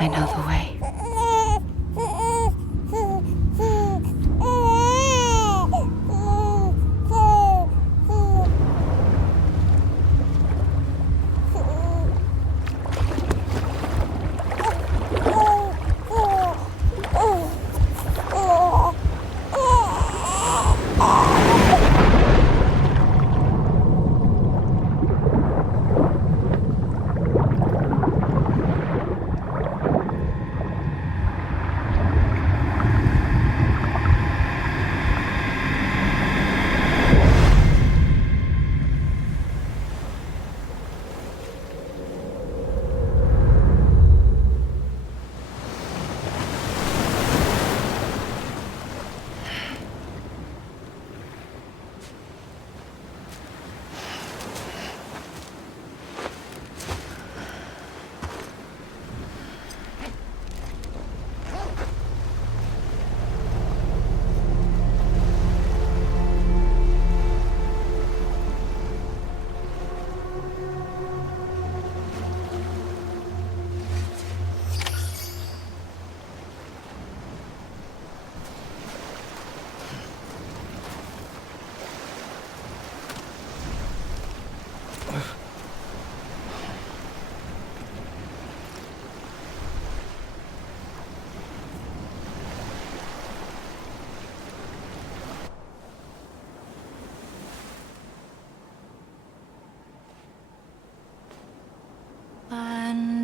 I know the way.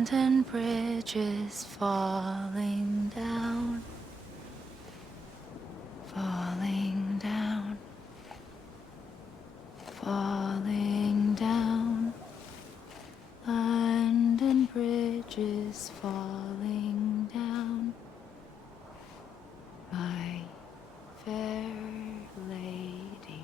And bridges falling down, falling down, falling down. London bridges falling down, my fair lady.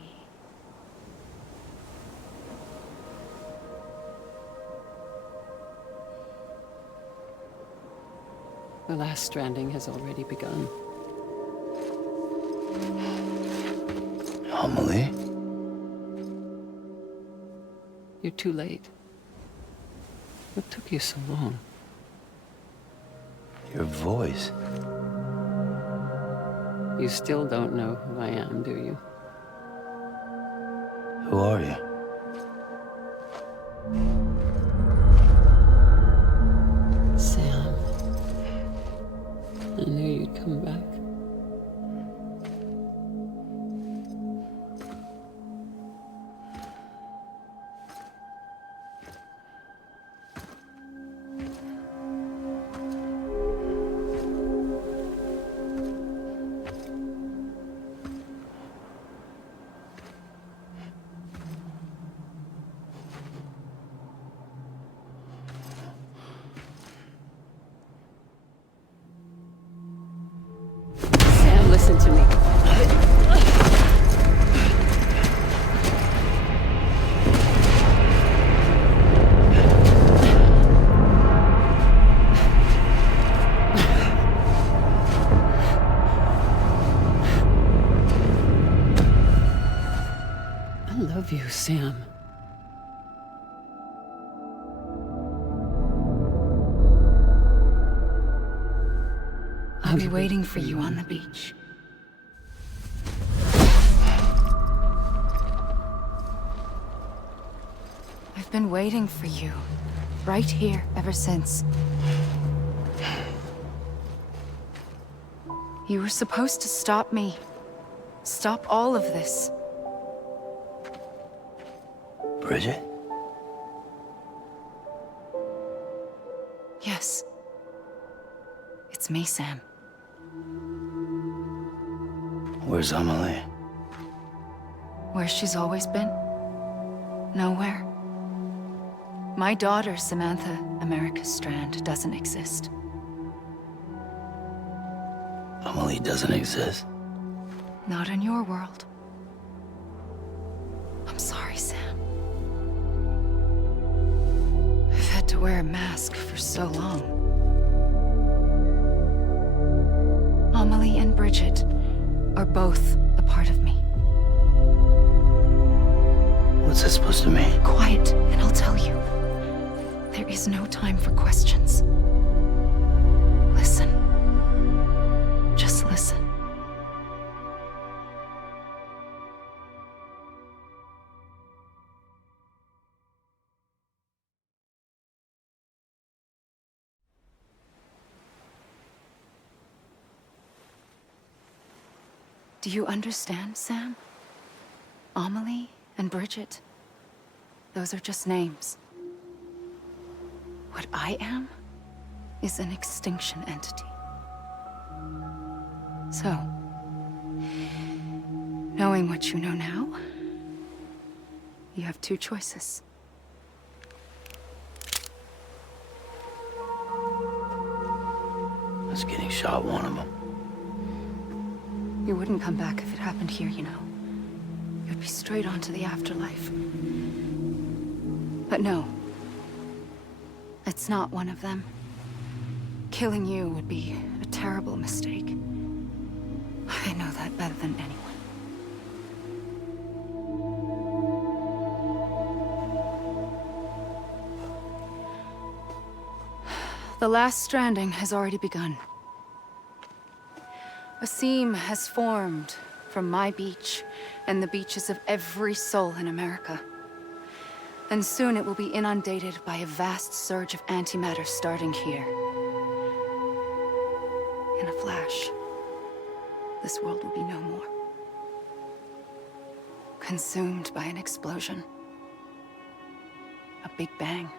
The last stranding has already begun. Amelie? You're too late. What took you so long? Your voice. You still don't know who I am, do you? Who are you? Sam. I knew you'd come back. Listen to me. I love you, Sam. I'll be waiting for you on the beach. I've been waiting for you, right here, ever since. You were supposed to stop me. Stop all of this. Bridget? Yes. It's me, Sam. Where's Amelie? Where she's always been. Nowhere. My daughter, Samantha America Strand, doesn't exist. Amelie doesn't exist? Not in your world. I'm sorry, Sam. I've had to wear a mask for so long. Amelie and Bridget are both a part of me. What's that supposed to mean? Quiet, and I'll tell you. There is no time for questions. Do you understand, Sam? Amelie and Bridget, those are just names. What I am is an extinction entity. So, knowing what you know now, you have two choices. Was getting shot one of them? You wouldn't come back if it happened here, you know. You'd be straight on to the afterlife. But no. It's not one of them. Killing you would be a terrible mistake. I know that better than anyone. The last stranding has already begun. A seam has formed from my beach and the beaches of every soul in America. And soon it will be inundated by a vast surge of antimatter starting here. In a flash, this world will be no more. Consumed by an explosion. A big bang.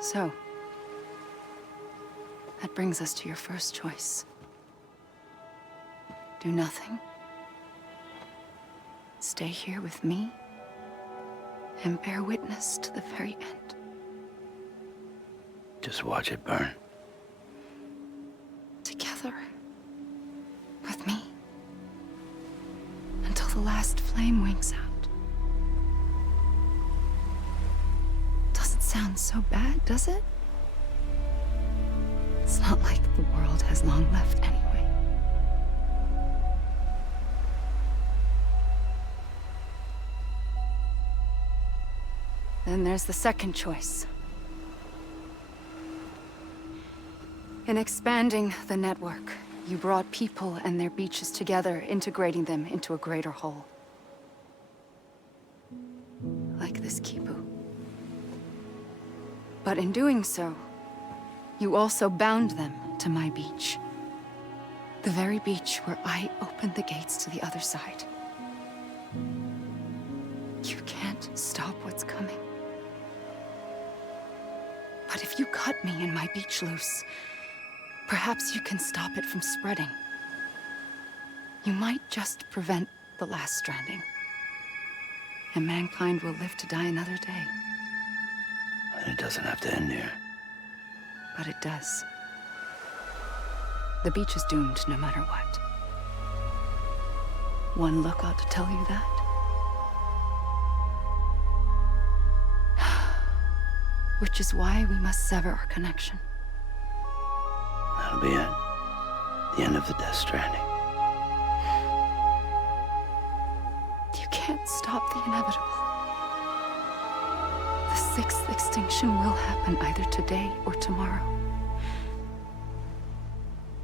So, that brings us to your first choice. Do nothing. Stay here with me, and bear witness to the very end. Just watch it burn. Together. With me. Until the last flame winks out. Doesn't sound so bad, does it? It's not like the world has long left anyway. Then there's the second choice. In expanding the network, you brought people and their beaches together, integrating them into a greater whole. Like this Kipu. But in doing so, you also bound them to my beach. The very beach where I opened the gates to the other side. You can't stop what's coming. But if you cut me and my beach loose, perhaps you can stop it from spreading. You might just prevent the last stranding. And mankind will live to die another day. And it doesn't have to end here. But it does. The beach is doomed no matter what. One look ought to tell you that. Which is why we must sever our connection. That'll be it. The end of the Death Stranding. You can't stop the inevitable. The sixth extinction will happen either today or tomorrow.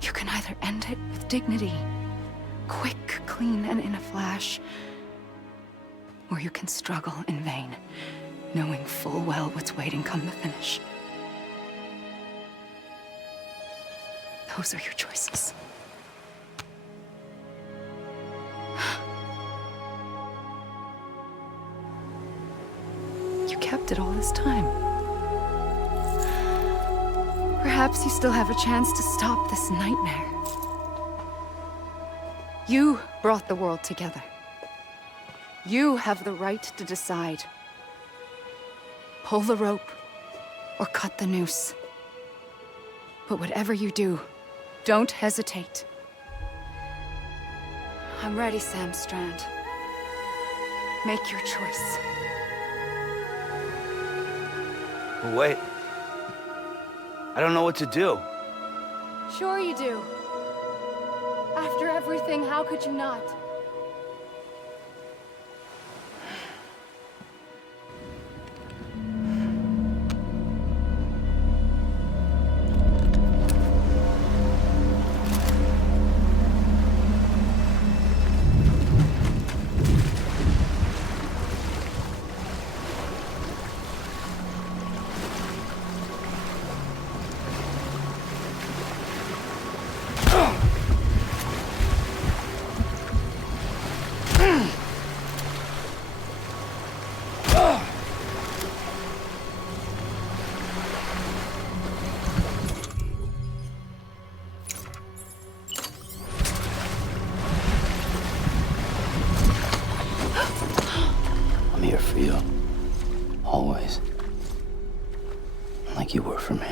You can either end it with dignity, quick, clean, and in a flash, or you can struggle in vain, knowing full well what's waiting come the finish. Those are your choices. You kept it all this time. Perhaps you still have a chance to stop this nightmare. You brought the world together. You have the right to decide. Pull the rope or cut the noose. But whatever you do, don't hesitate. I'm ready, Sam Strand. Make your choice. Wait. I don't know what to do. Sure you do. After everything, how could you not? like you were for me.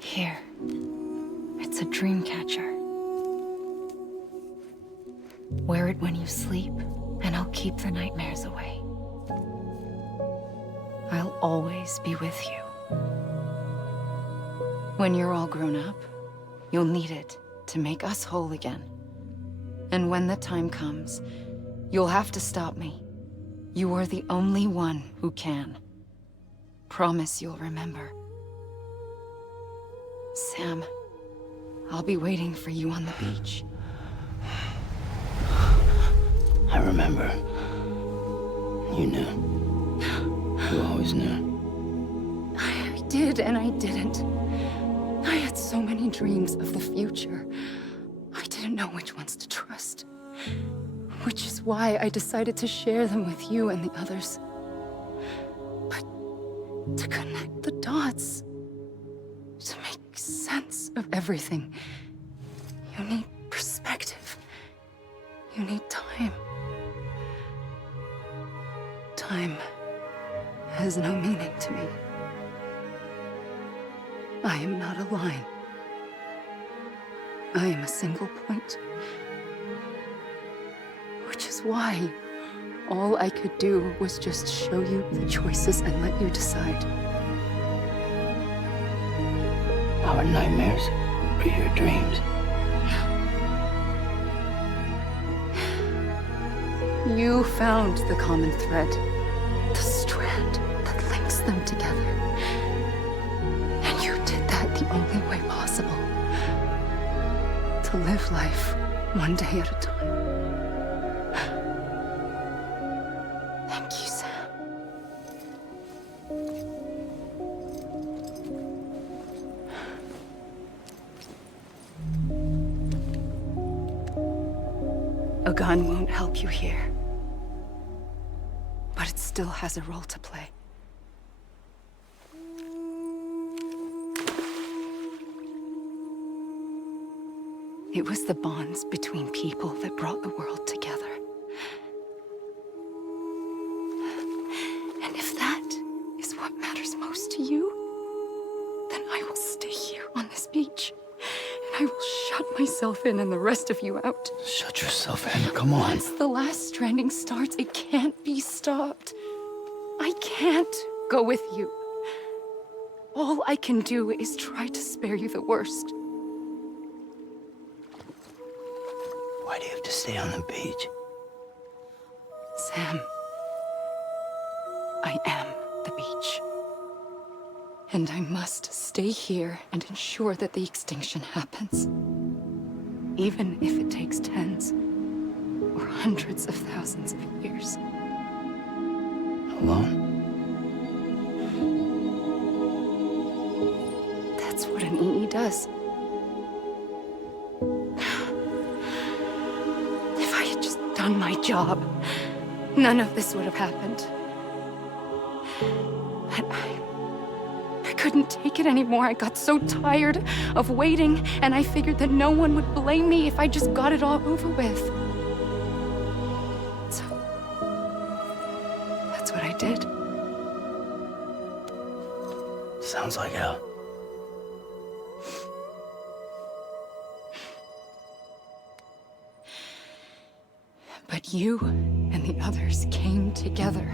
Here. It's a dream catcher. Wear it when you sleep, and I'll keep the nightmares away. I'll always be with you. When you're all grown up, you'll need it to make us whole again. And when the time comes, you'll have to stop me. You are the only one who can. Promise you'll remember. Sam, I'll be waiting for you on the beach. I remember. You knew. You always knew. I did and I didn't. I had so many dreams of the future. I didn't know which ones to trust. Which is why I decided to share them with you and the others. But to connect the dots, to make sense of everything, you need perspective. You need time. Time has no meaning to me. I am not a line. I am a single point. Which is why all I could do was just show you the choices and let you decide. Our nightmares are your dreams. You found the common thread, the strand that links them together. And you did that the only way possible. To live life one day at a time. Thank you, Sam. A gun won't help you here. But it still has a role to play. It was the bonds between people that brought the world together. And if that is what matters most to you, then I will stay here on this beach. And I will shut myself in and the rest of you out. Shut yourself in, come on. Once the last stranding starts, it can't be stopped. I can't go with you. All I can do is try to spare you the worst. Why do you have to stay on the beach? Sam, I am the beach. And I must stay here and ensure that the extinction happens. Even if it takes tens or hundreds of thousands of years. Alone? That's what an EE does. If I had just done my job, none of this would have happened. But I couldn't take it anymore. I got so tired of waiting, and I figured that no one would blame me if I just got it all over with. So, that's what I did. Sounds like hell. But you and the others came together,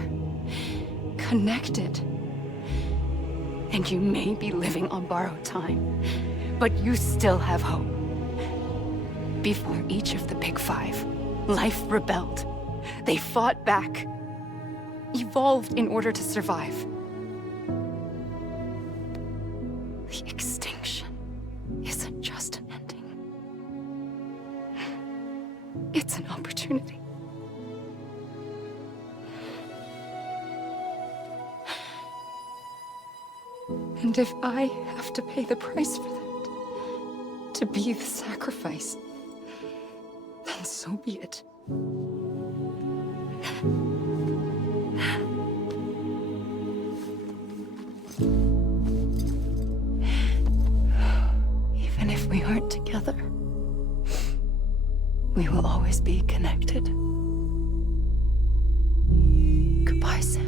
connected. And you may be living on borrowed time, but you still have hope. Before each of the Big Five, life rebelled. They fought back, evolved in order to survive. The extinction isn't just an ending. It's an opportunity. And if I have to pay the price for that, to be the sacrifice, then so be it. We will always be connected. Goodbye, Sam.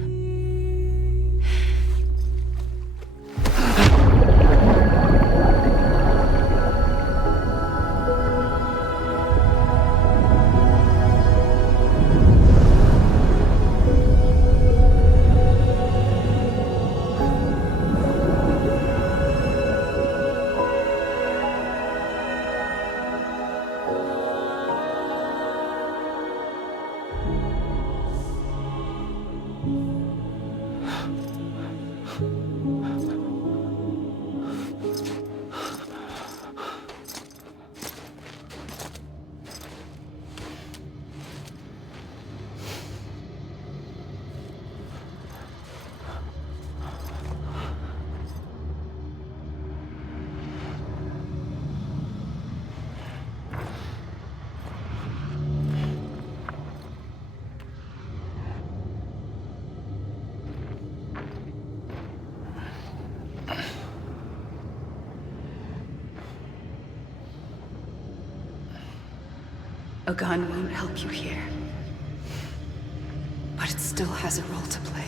A gun won't help you here, but it still has a role to play.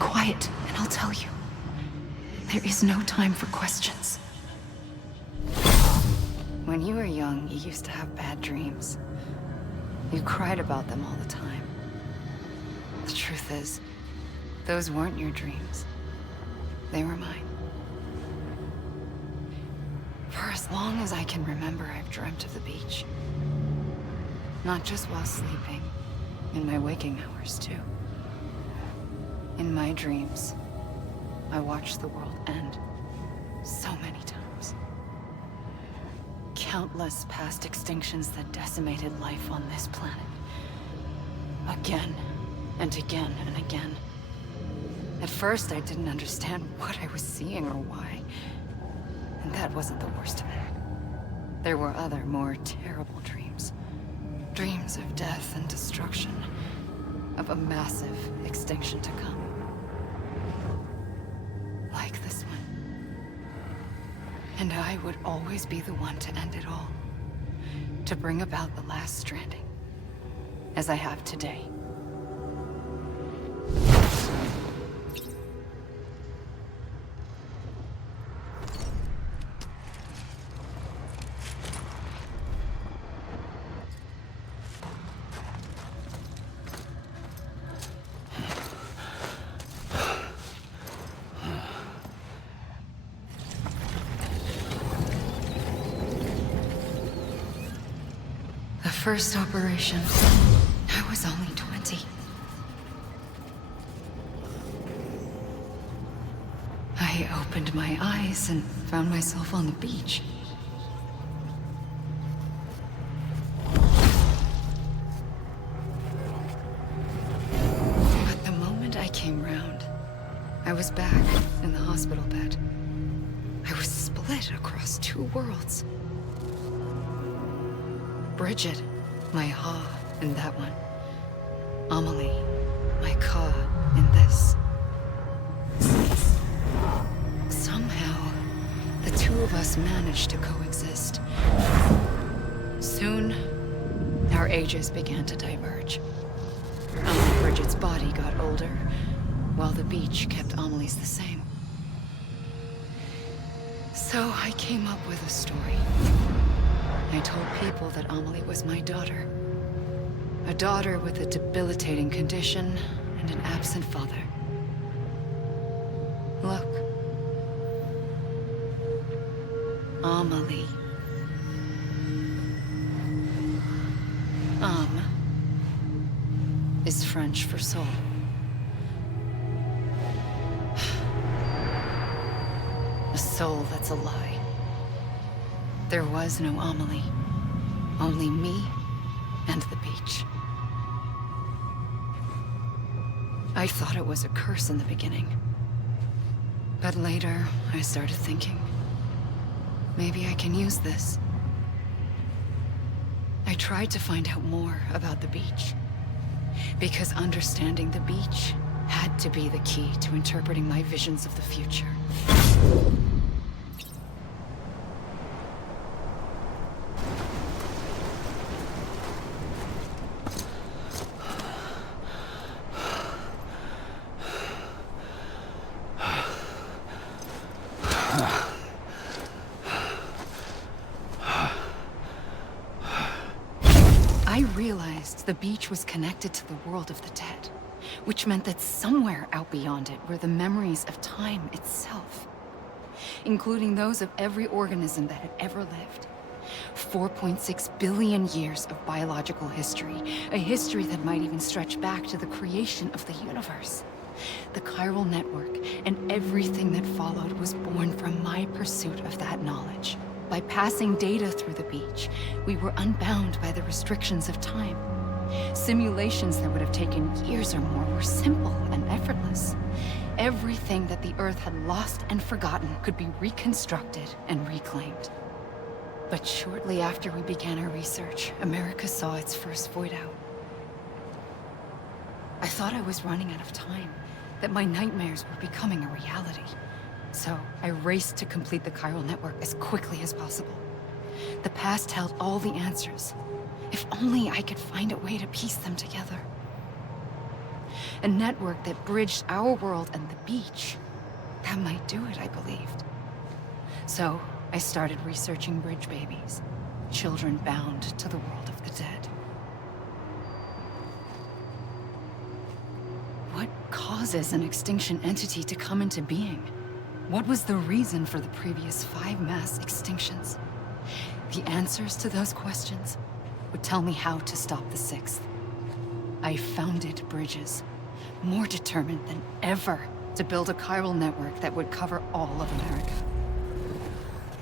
Quiet, and I'll tell you. There is no time for questions. When you were young, you used to have bad dreams. You cried about them all the time. The truth is, those weren't your dreams. They were mine. For as long as I can remember, I've dreamt of the beach. Not just while sleeping, in my waking hours, too. In my dreams, I watched the world end so many times. Countless past extinctions that decimated life on this planet. Again, and again, and again. At first, I didn't understand what I was seeing or why. And that wasn't the worst of it. There were other, more terrible dreams. Dreams of death and destruction. Of a massive extinction to come. Like this one. And I would always be the one to end it all. To bring about the last stranding. As I have today. The first operation, I was only 20. I opened my eyes and found myself on the beach. But the moment I came round, I was back in the hospital bed. I was split across two worlds. Bridget, my Ha in that one. Amelie, my Ka in this. Somehow, the two of us managed to coexist. Soon, our ages began to diverge. Bridget's body got older, while the beach kept Amelie's the same. So I came up with a story. I told people that Amelie was my daughter. A daughter with a debilitating condition and an absent father. Look. Amelie. Is French for soul. A soul that's a lie. There was no Amelie. Only me and the beach. I thought it was a curse in the beginning. But later, I started thinking, maybe I can use this. I tried to find out more about the beach. Because understanding the beach had to be the key to interpreting my visions of the future. I realized the beach was connected to the world of the dead, which meant that somewhere out beyond it were the memories of time itself, including those of every organism that had ever lived. 4.6 billion years of biological history, a history that might even stretch back to the creation of the universe. The chiral network and everything that followed was born from my pursuit of that knowledge. By passing data through the beach, we were unbound by the restrictions of time. Simulations that would have taken years or more were simple and effortless. Everything that the Earth had lost and forgotten could be reconstructed and reclaimed. But shortly after we began our research, America saw its first void out. I thought I was running out of time, that my nightmares were becoming a reality. So I raced to complete the chiral network as quickly as possible. The past held all the answers. If only I could find a way to piece them together. A network that bridged our world and the beach. That might do it, I believed. So I started researching bridge babies, children bound to the world of the dead. What causes an extinction entity to come into being? What was the reason for the previous 5 mass extinctions? The answers to those questions would tell me how to stop the 6th. I founded bridges, more determined than ever to build a chiral network that would cover all of America.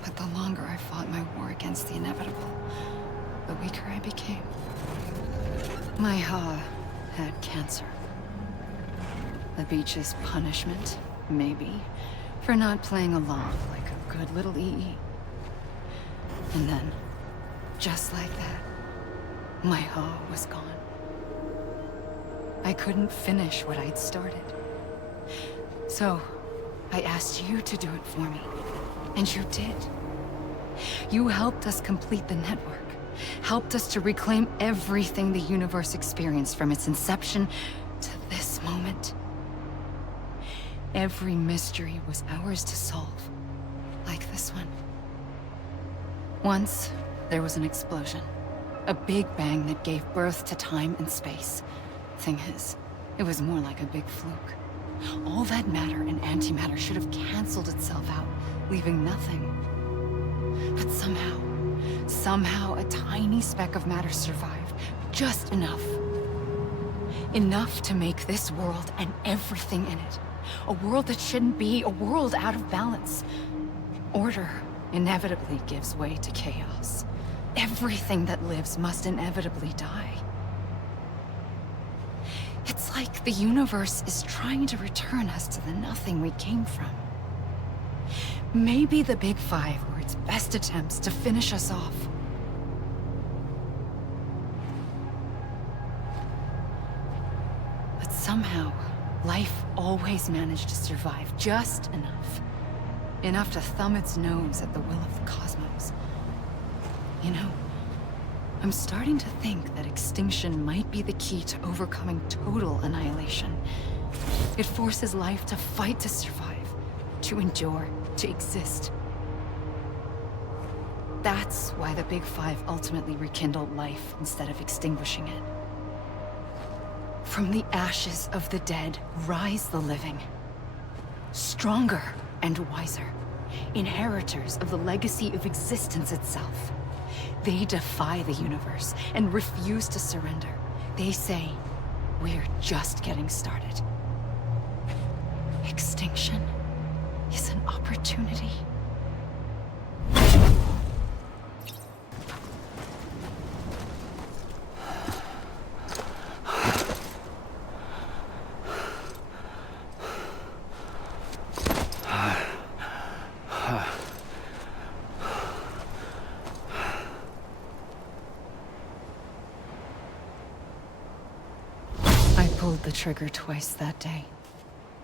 But the longer I fought my war against the inevitable, the weaker I became. My Ha had cancer. The beach's punishment, maybe, for not playing along like a good little EE. And then, just like that, my Ha was gone. I couldn't finish what I'd started. So, I asked you to do it for me, and you did. You helped us complete the network, helped us to reclaim everything the universe experienced from its inception to this moment. Every mystery was ours to solve, like this one. Once, there was an explosion. A big bang that gave birth to time and space. Thing is, it was more like a big fluke. All that matter and antimatter should have canceled itself out, leaving nothing. But somehow a tiny speck of matter survived. Just enough. Enough to make this world and everything in it. A world that shouldn't be, a world out of balance. Order inevitably gives way to chaos. Everything that lives must inevitably die. It's like the universe is trying to return us to the nothing we came from. Maybe the Big Five were its best attempts to finish us off. But somehow, life always managed to survive just enough. Enough to thumb its nose at the will of the cosmos. You know, I'm starting to think that extinction might be the key to overcoming total annihilation. It forces life to fight to survive, to endure, to exist. That's why the Big Five ultimately rekindled life instead of extinguishing it. From the ashes of the dead rise the living. Stronger and wiser. Inheritors of the legacy of existence itself. They defy the universe and refuse to surrender. They say, we're just getting started. Extinction is an opportunity. trigger twice that day.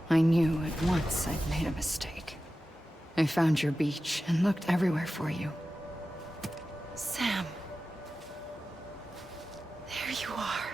I knew at once I'd made a mistake. I found your beach and looked everywhere for you. Sam. There you are.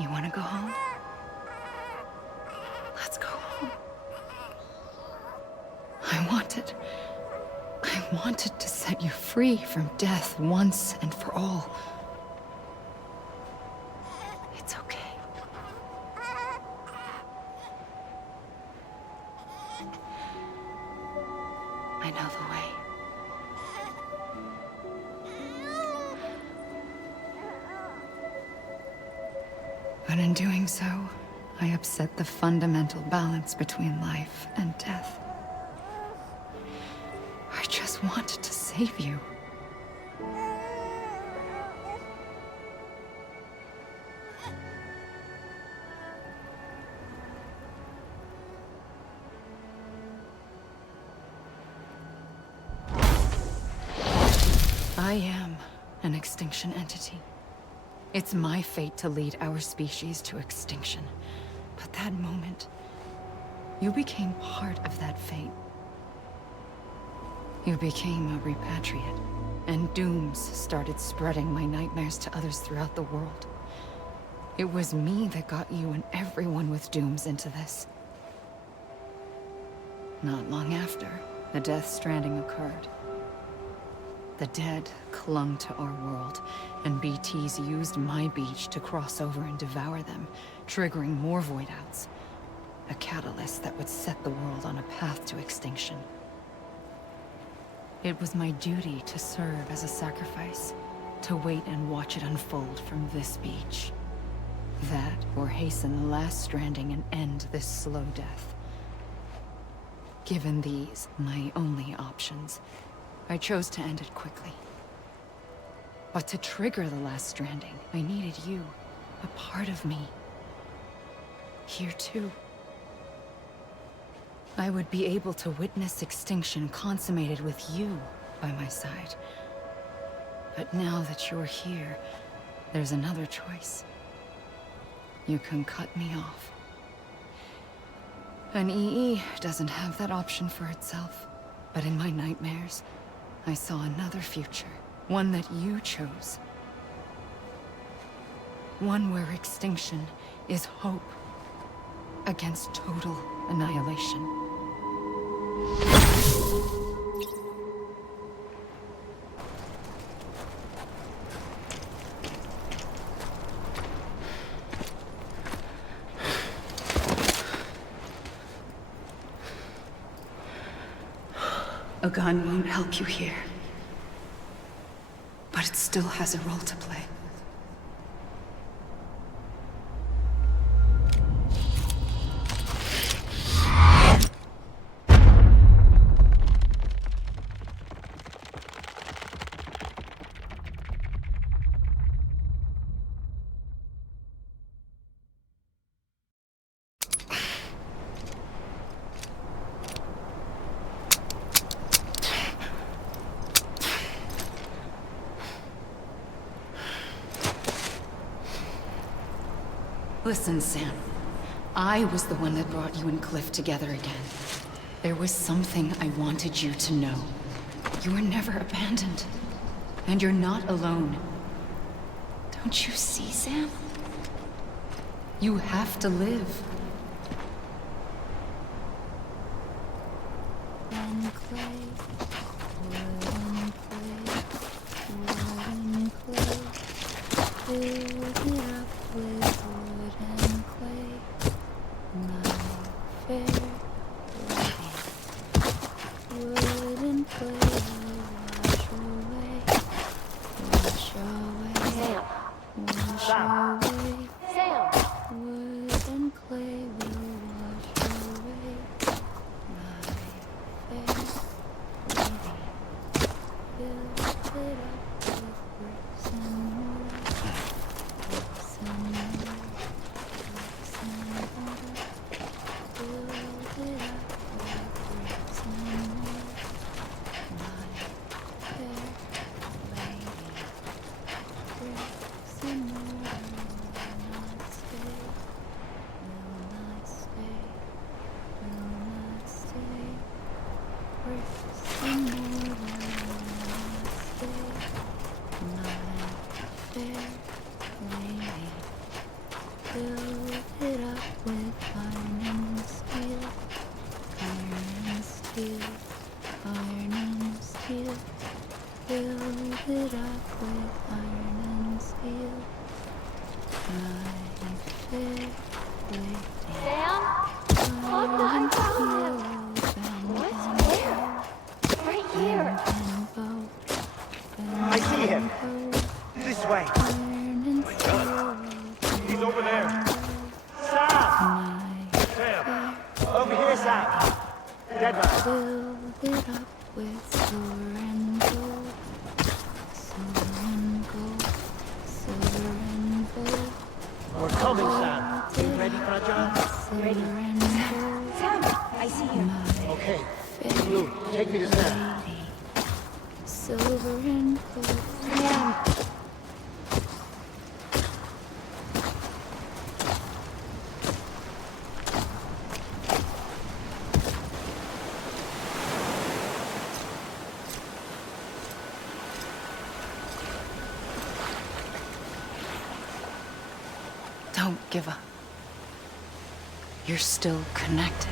You want to go home? Let's go home. I wanted to set you free from death once and for all. It's okay. I know the way. But in doing so, I upset the fundamental balance between life and death. I just wanted to save you. I am an extinction entity. It's my fate to lead our species to extinction. But that moment, you became part of that fate. You became a repatriate, and dooms started spreading my nightmares to others throughout the world. It was me that got you and everyone with dooms into this. Not long after, the Death Stranding occurred. The dead clung to our world, and BTs used my beach to cross over and devour them, triggering more void outs. A catalyst that would set the world on a path to extinction. It was my duty to serve as a sacrifice, to wait and watch it unfold from this beach. That, or hasten the last stranding and end this slow death. Given these, my only options, I chose to end it quickly. But to trigger the last stranding, I needed you, a part of me. Here too. I would be able to witness extinction consummated with you by my side. But now that you're here, there's another choice. You can cut me off. An EE doesn't have that option for itself. But in my nightmares, I saw another future. One that you chose. One where extinction is hope against total annihilation. A gun won't help you here. But it still has a role to play. Listen, Sam. I was the one that brought you and Cliff together again. There was something I wanted you to know. You were never abandoned. And you're not alone. Don't you see, Sam? You have to live. Build it up with wood and clay. Now Wooden clay will wash away, wash away, wash away. Wooden clay will wash away my fair lady. Build it up with bricks and mortar, bricks and mortar, bricks and mortar. Build it up with bricks and mortar, my fair lady. Bricks and mortar will not stay, will not stay, will not stay. Bricks and mortar will not stay, my fair lady. Build it up with iron and steel, iron and steel, iron and steel. Build it up with iron and steel, my fair lady. Sam? Iron and steel will bend and bow, Right here. bend and bow, bend I see him. and bow. This way. Iron and steel will He's over there. Sam! my Sam! Over here, Sam! Dead man. build it up with silver and gold, silver and gold, silver and gold, We're coming, Sam. You ready for a job? silver and gold. Sam, I see you. Okay. Blue, take me to Sam. Silver and gold. Sam. Don't give up. You're still connected.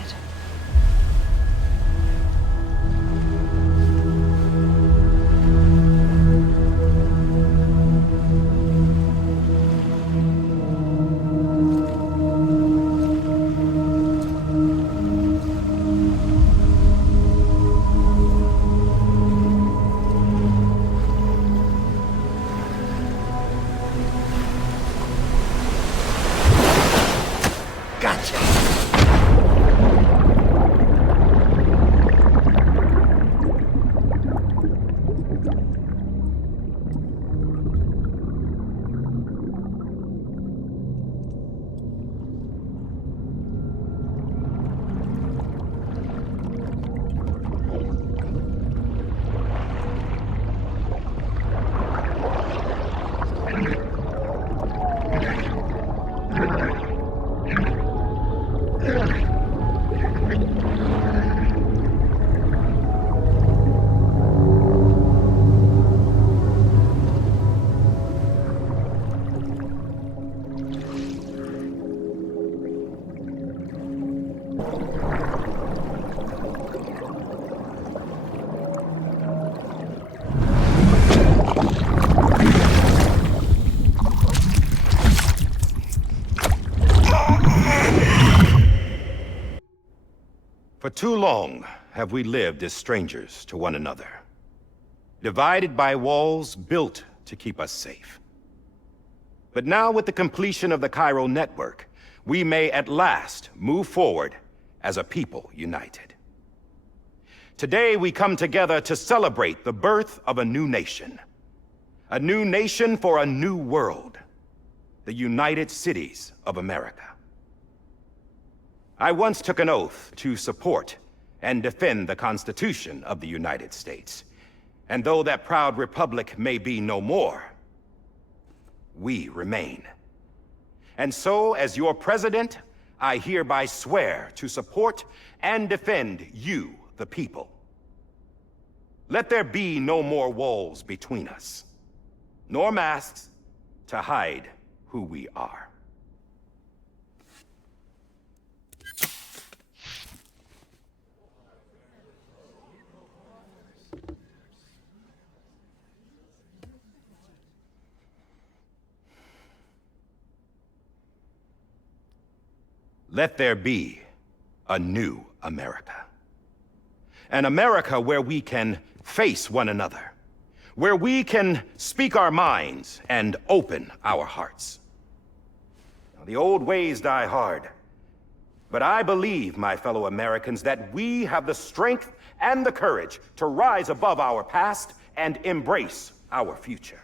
For too long have we lived as strangers to one another, divided by walls built to keep us safe. But now, with the completion of the Cairo network, we may at last move forward as a people united. Today, we come together to celebrate the birth of a new nation for a new world, the United Cities of America. I once took an oath to support and defend the Constitution of the United States. And though that proud republic may be no more, we remain. And so, as your president, I hereby swear to support and defend you, the people. Let there be no more walls between us, nor masks to hide who we are. Let there be a new America. An America where we can face one another, where we can speak our minds and open our hearts. Now, the old ways die hard, but I believe, my fellow Americans, that we have the strength and the courage to rise above our past and embrace our future.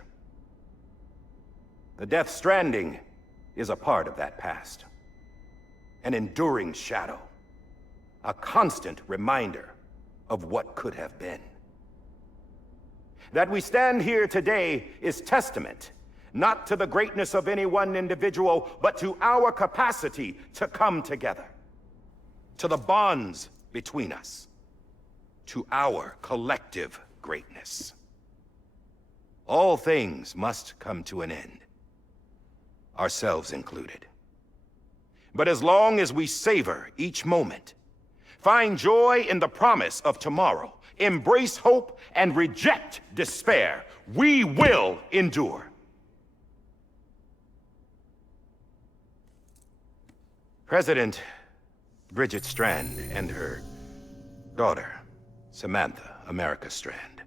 The Death Stranding is a part of that past. An enduring shadow. A constant reminder of what could have been. That we stand here today is testament, not to the greatness of any one individual, but to our capacity to come together. To the bonds between us. To our collective greatness. All things must come to an end. Ourselves included. But as long as we savor each moment, find joy in the promise of tomorrow, embrace hope, and reject despair, we will endure. President Bridget Strand and her daughter, Samantha America Strand,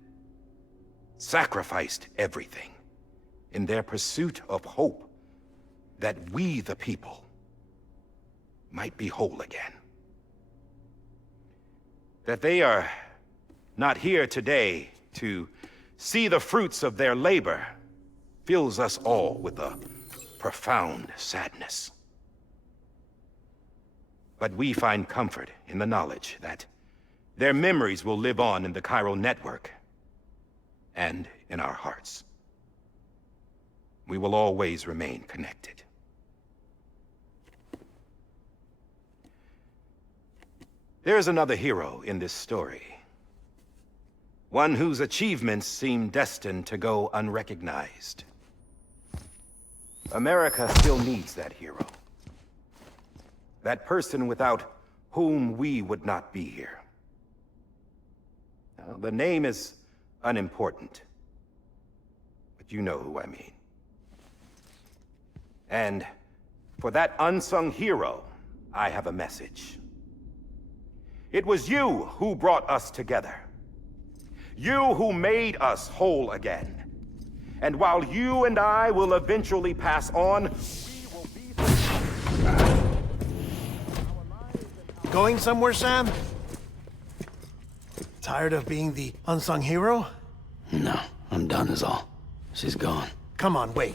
sacrificed everything in their pursuit of hope that we, the people, might be whole again. That they are not here today to see the fruits of their labor fills us all with a profound sadness. But we find comfort in the knowledge that their memories will live on in the chiral network and in our hearts. We will always remain connected. There is another hero in this story. One whose achievements seem destined to go unrecognized. America still needs that hero. That person without whom we would not be here. Now, the name is unimportant, but you know who I mean. And for that unsung hero, I have a message. It was you who brought us together. You who made us whole again. And while you and I will eventually pass on, we will be... Going somewhere, Sam? Tired of being the unsung hero? No, I'm done is all. She's gone. Come on, wait.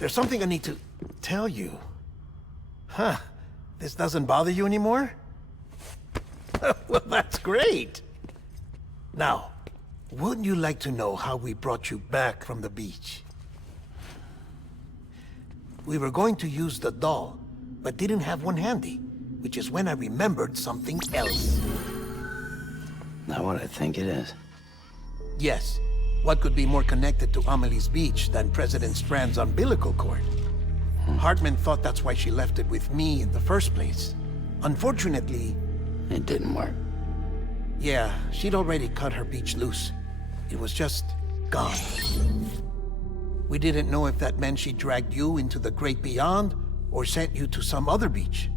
There's something I need to tell you. Huh. This doesn't bother you anymore? Well, that's great. Now, wouldn't you like to know how we brought you back from the beach? We were going to use the doll, but didn't have one handy, which is when I remembered something else. Not what I think it is. Yes. What could be more connected to Amelie's beach than President Strand's umbilical cord? Hartman thought that's why she left it with me in the first place. Unfortunately... It didn't work. Yeah, she'd already cut her beach loose. It was just gone. We didn't know if that meant she dragged you into the great beyond, or sent you to some other beach.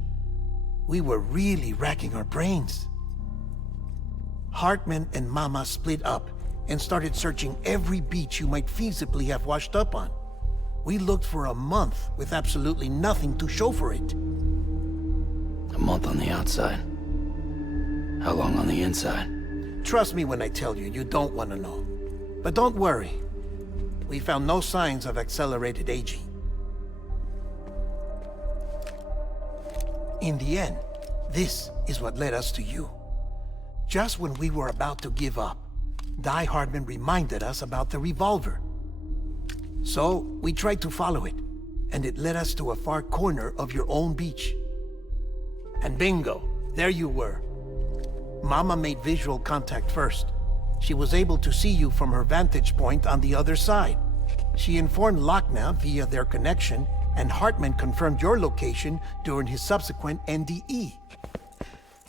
We were really racking our brains. Hartman and Mama split up and started searching every beach you might feasibly have washed up on. We looked for a month with absolutely nothing to show for it. A month on the outside. How long on the inside? Trust me when I tell you, you don't want to know. But don't worry. We found no signs of accelerated aging. In the end, this is what led us to you. Just when we were about to give up, Die Hardman reminded us about the revolver. So, we tried to follow it, and it led us to a far corner of your own beach. And bingo, there you were. Mama made visual contact first. She was able to see you from her vantage point on the other side. She informed Lochna via their connection, and Hartman confirmed your location during his subsequent NDE.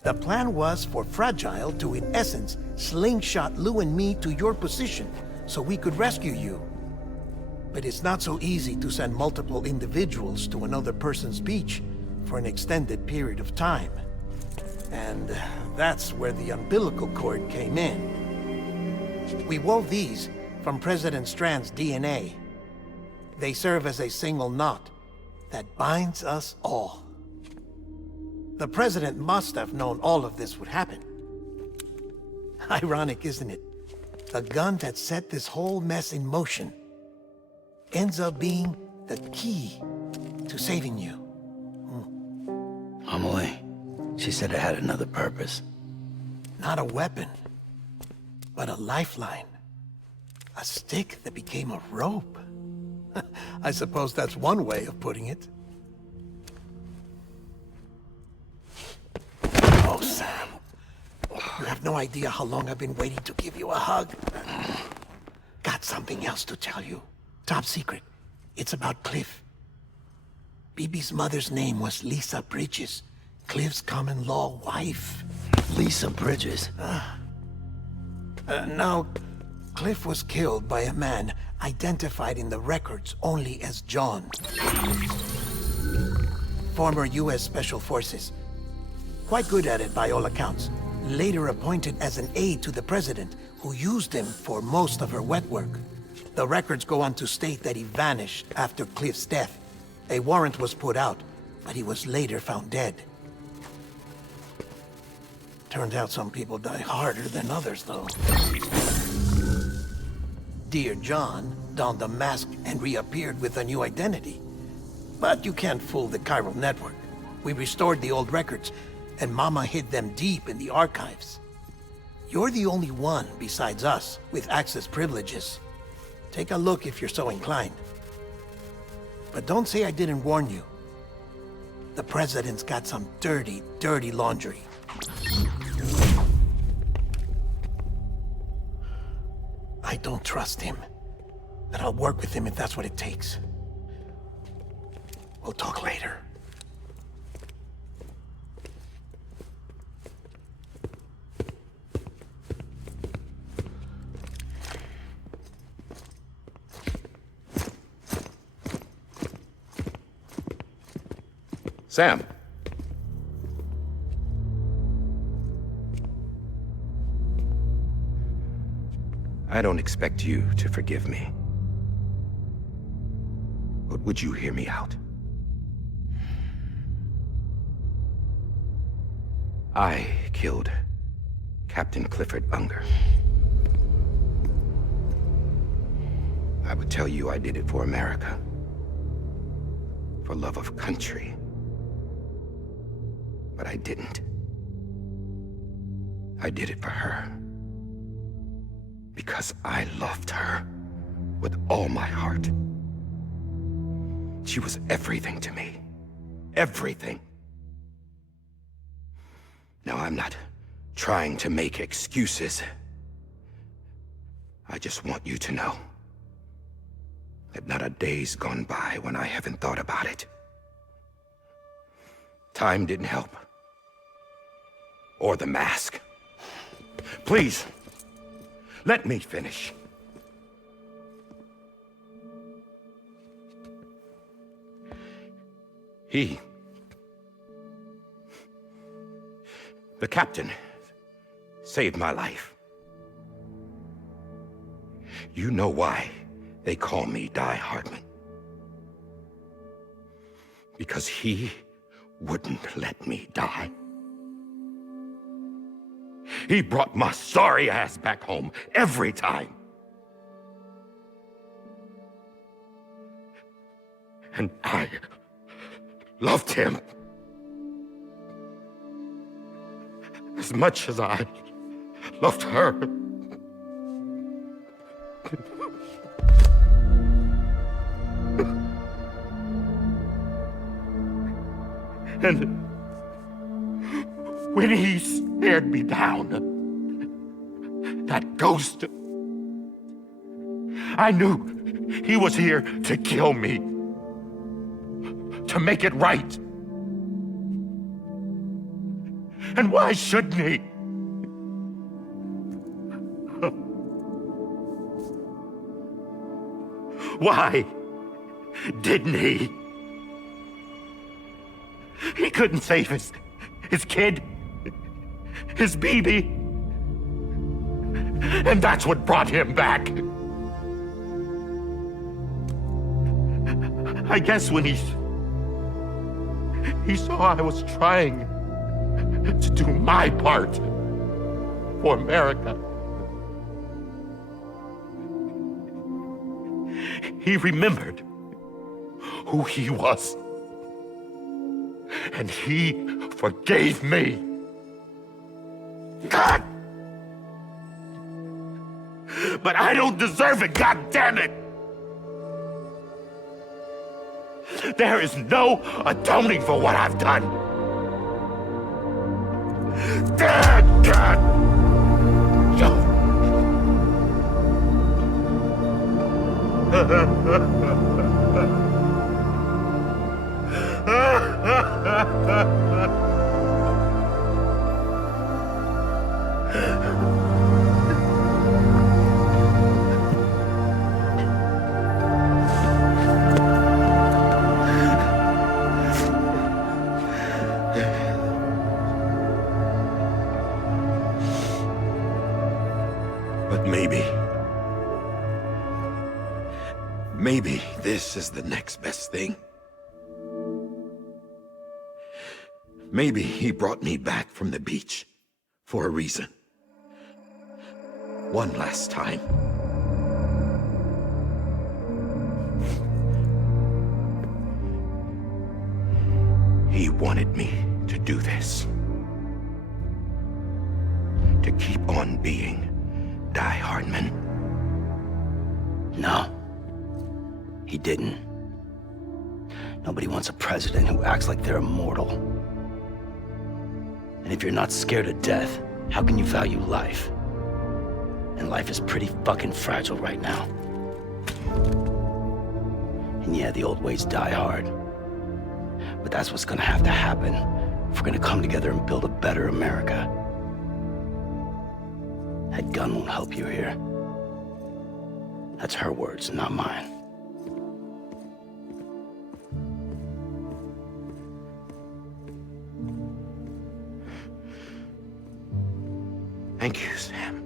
The plan was for Fragile to, in essence, slingshot Lou and me to your position so we could rescue you. But it's not so easy to send multiple individuals to another person's beach for an extended period of time. And that's where the umbilical cord came in. We wove these from President Strand's DNA. They serve as a single knot that binds us all. The President must have known all of this would happen. Ironic, isn't it? The gun that set this whole mess in motion ends up being the key to saving you. Amelie, she said it had another purpose. Not a weapon, but a lifeline. A stick that became a rope. I suppose that's one way of putting it. Oh, Sam. You have no idea how long I've been waiting to give you a hug. Got something else to tell you. Top secret. It's about Cliff. Bibi's mother's name was Lisa Bridges, Cliff's common-law wife. Lisa Bridges? Now, Cliff was killed by a man identified in the records only as John. Former U.S. Special Forces. Quite good at it by all accounts. Later appointed as an aide to the president, who used him for most of her wet work. The records go on to state that he vanished after Cliff's death. A warrant was put out, but he was later found dead. Turns out some people die harder than others, though. Dear John donned a mask and reappeared with a new identity. But you can't fool the chiral network. We restored the old records, and Mama hid them deep in the archives. You're the only one besides us with access privileges. Take a look if you're so inclined. But don't say I didn't warn you. The president's got some dirty, dirty laundry. I don't trust him, but I'll work with him if that's what it takes. We'll talk later. Sam. I don't expect you to forgive me. But would you hear me out? I killed Captain Clifford Unger. I would tell you I did it for America. For love of country. But I didn't. I did it for her. Because I loved her with all my heart. She was everything to me. Everything. Now, I'm not trying to make excuses. I just want you to know that not a day's gone by when I haven't thought about it. Time didn't help. Or the mask. Please, let me finish. The captain, saved my life. You know why they call me Die Hardman. Because he wouldn't let me die. He brought my sorry ass back home every time. And I loved him as much as I loved her. And when he stared me down, that ghost, I knew he was here to kill me, to make it right. And why shouldn't he? Why didn't he? He couldn't save his kid, his BB. And that's what brought him back. I guess when he saw I was trying to do my part for America, he remembered who he was. And he forgave me. God! But I don't deserve it, God damn it! There is no atoning for what I've done. God! But maybe this is the next best thing. Maybe he brought me back from the beach for a reason. One last time. He wanted me to do this. To keep on being Die Hardman. No. He didn't. Nobody wants a president who acts like they're immortal. And if you're not scared of death, how can you value life? And life is pretty fucking fragile right now. And yeah, the old ways die hard. But that's what's gonna have to happen if we're gonna come together and build a better America. That gun won't help you here. That's her words, not mine. Thank you, Sam.